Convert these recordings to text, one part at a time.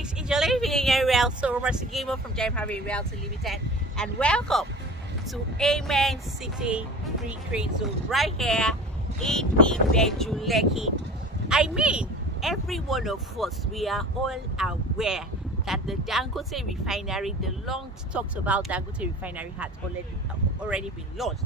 guys, it's your living in Real Gamer from James Harvey Realty Limited, and welcome to Amen City Free Trade Zone right here in Ibeju-Lekki. I mean, every one of us, we are all aware that the Dangote refinery, the long talked about Dangote refinery, has already been launched.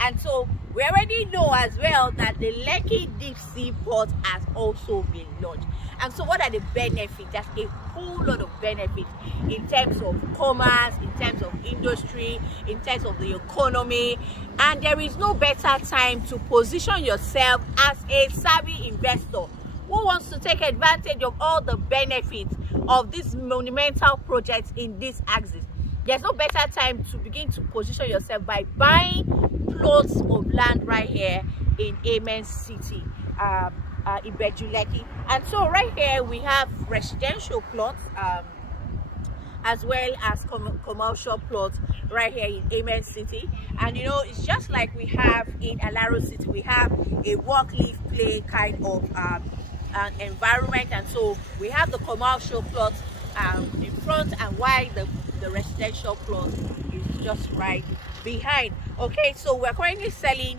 And so we already know as well that the Lekki deep sea port has also been launched. And so what are the benefits? There's a whole lot of benefits in terms of commerce, in terms of industry, in terms of the economy. And there is no better time to position yourself as a savvy investor who wants to take advantage of all the benefits of this monumental project in this axis. There's no better time to begin to position yourself by buying plots of land right here in Amen City, Ibeju-Lekki. And so right here we have residential plots as well as commercial plots right here in Amen City. And you know, it's just like we have in Alaro City. We have a work, live, play kind of environment, and so we have the commercial plots in front, and while the residential plot is just right behind. Okay, so we're currently selling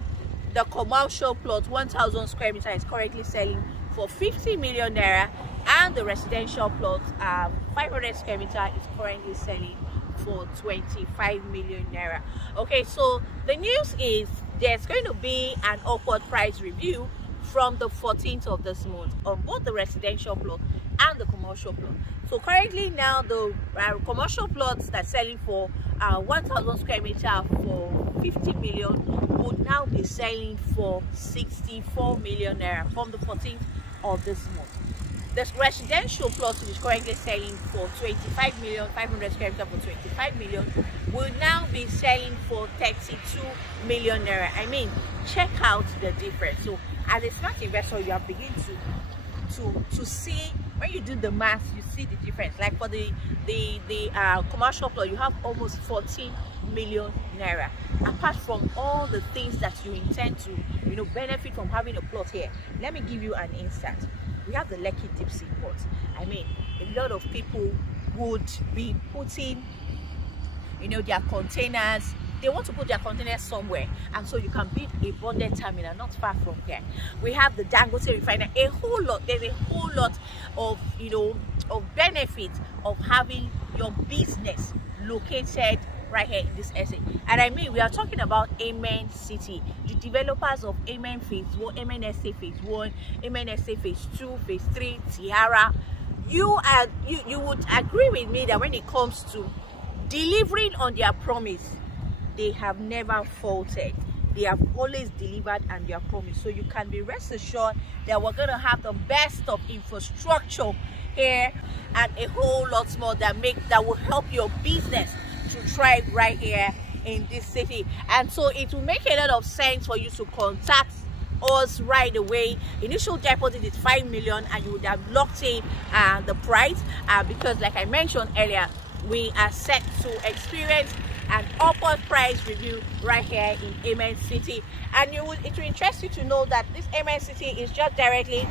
the commercial plot, 1,000 square meters, is currently selling for 50 million naira, and the residential plot, 500 square meter, is currently selling for 25 million naira. Okay, so the news is there's going to be an upward price review from the 14th of this month on both the residential plot and the commercial plot. So currently now the commercial plots that's selling for 1,000 square meter for 50 million would now be selling for 64 million naira from the 14th of this month. The residential plot is currently selling for 25 million, 500 square meter for 25 million, will now be selling for 32 million naira. I mean, check out the difference. So as a smart investor, you have begun to see, when you do the math, you see the difference. Like for the commercial plot, you have almost 14 million naira. Apart from all the things that you intend to, you know, benefit from having a plot here, let me give you an instance. We have the Lekki deep sea port. I mean, a lot of people would be putting, you know, their containers. They want to put their containers somewhere, and so you can build a bonded terminal not far from here. We have the Dangote refinery. A whole lot. There's a whole lot of, you know, of benefits of having your business located right here in this essay. And I mean, we are talking about Amen City, the developers of Amen Phase 1, Amen SA Phase 1, Amen SA Phase 2, Phase 3, Tiara. You would agree with me that when it comes to delivering on their promise, they have never faltered. They have always delivered on their promise. So you can be rest assured that we're going to have the best of infrastructure here and a whole lot more that will help your business to thrive right here in this city. And so it will make a lot of sense for you to contact us right away. Initial deposit is 5 million, and you would have locked in the price because, like I mentioned earlier, we are set to experience an upward price review right here in Amen City. And it will interest you to know that this Amen City is just directly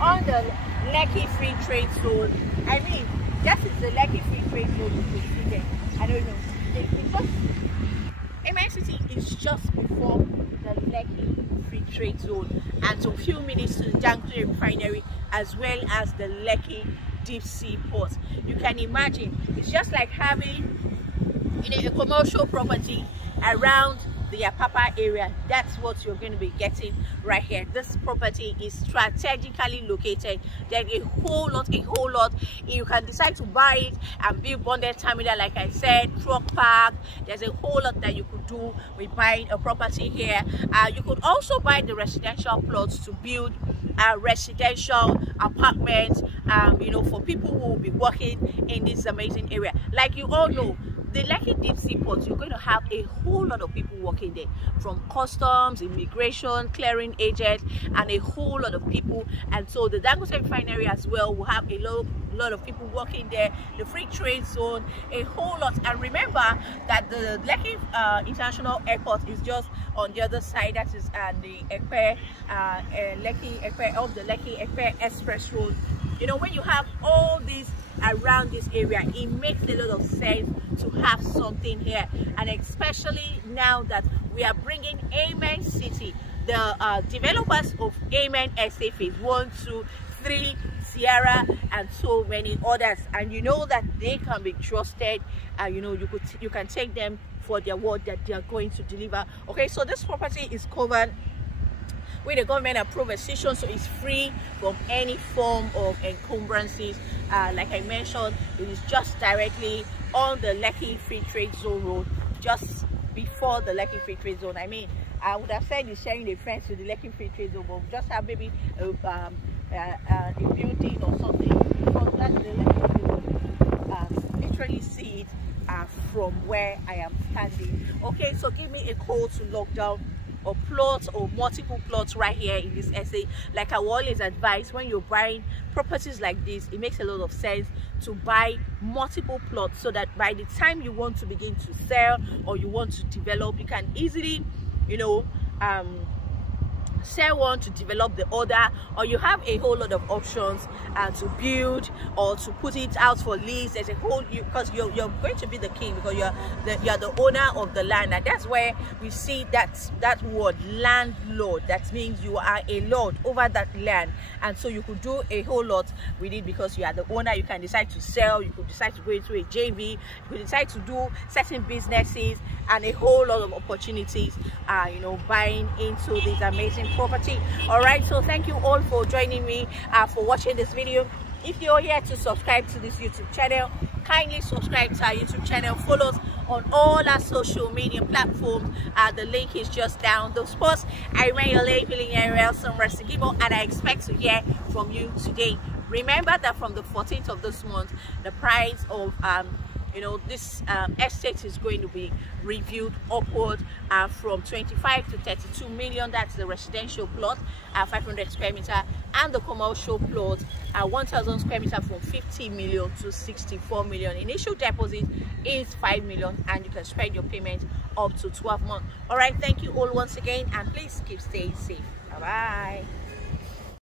on the Lekki Free Trade Zone. I mean, that is the Lekki Free Trade Zone you see there. I don't know. Amen City is just before the Lekki Free Trade Zone, and so few minutes to the Dangote refinery as well as the Lekki deep sea port. You can imagine it's just like having, you know, a commercial property around the Apapa area. That's what you're going to be getting right here. This property is strategically located. Then a whole lot, you can decide to buy it and build bonded terminal, like I said, truck park. There's a whole lot that you could do with buying a property here. You could also buy the residential plots to build residential apartments, you know, for people who will be working in this amazing area. Like you all know, the Lekki deep sea port, you're going to have a whole lot of people working there, from customs, immigration, clearing agents, and a whole lot of people. And so the Dangote refinery as well will have a lot of people working there, the free trade zone, a whole lot. And remember that the Lekki International Airport is just on the other side. That is the Lekki Ekpe, of the Lekki Ekpe Express Road. You know, when you have all these around this area, it makes a lot of sense to have something here. And especially now that we are bringing Amen City, the developers of Amen SA Phase 1, 2, 3, Sierra, and so many others, and you know that they can be trusted. You know, you can take them for their word that they are going to deliver. Okay, so this property is covered with a government approved decision, so it's free from any form of encumbrances. Like I mentioned, it is just directly on the Lekki Free Trade Zone road, just before the Lekki Free Trade Zone. I mean, I would have said it's sharing a fence with the Lekki Free Trade Zone, but just have maybe a building or something, because that's the Lekki Free Zone. Literally see it from where I am standing. Okay, so give me a call to lock down or plots or multiple plots right here in this essay. Like I always advise, when you're buying properties like this, it makes a lot of sense to buy multiple plots, so that by the time you want to begin to sell or you want to develop, you can easily, you know, sell one to develop the other, or you have a whole lot of options to build or to put it out for lease. There's a whole, because you're going to be the king, because you're the owner of the land, and that's where we see that word landlord. That means you are a lord over that land, and so you could do a whole lot with it because you are the owner. You can decide to sell, you could decide to go into a JV, you could decide to do certain businesses, and a whole lot of opportunities, you know, buying into this amazing property. All right, so thank you all for joining me, for watching this video. If you're here to subscribe to this YouTube channel, kindly subscribe to our YouTube channel. Follow us on all our social media platforms. The link is just down. Those posts. I remain your lady and I expect to hear from you today. Remember that from the 14th of this month, the price of you know, this estate is going to be reviewed upward from 25 to 32 million. That's the residential plot, 500 square meter, and the commercial plot, 1,000 square meter, from 50 million to 64 million. Initial deposit is 5 million, and you can spread your payment up to 12 months. All right, thank you all once again, and please keep staying safe. Bye bye.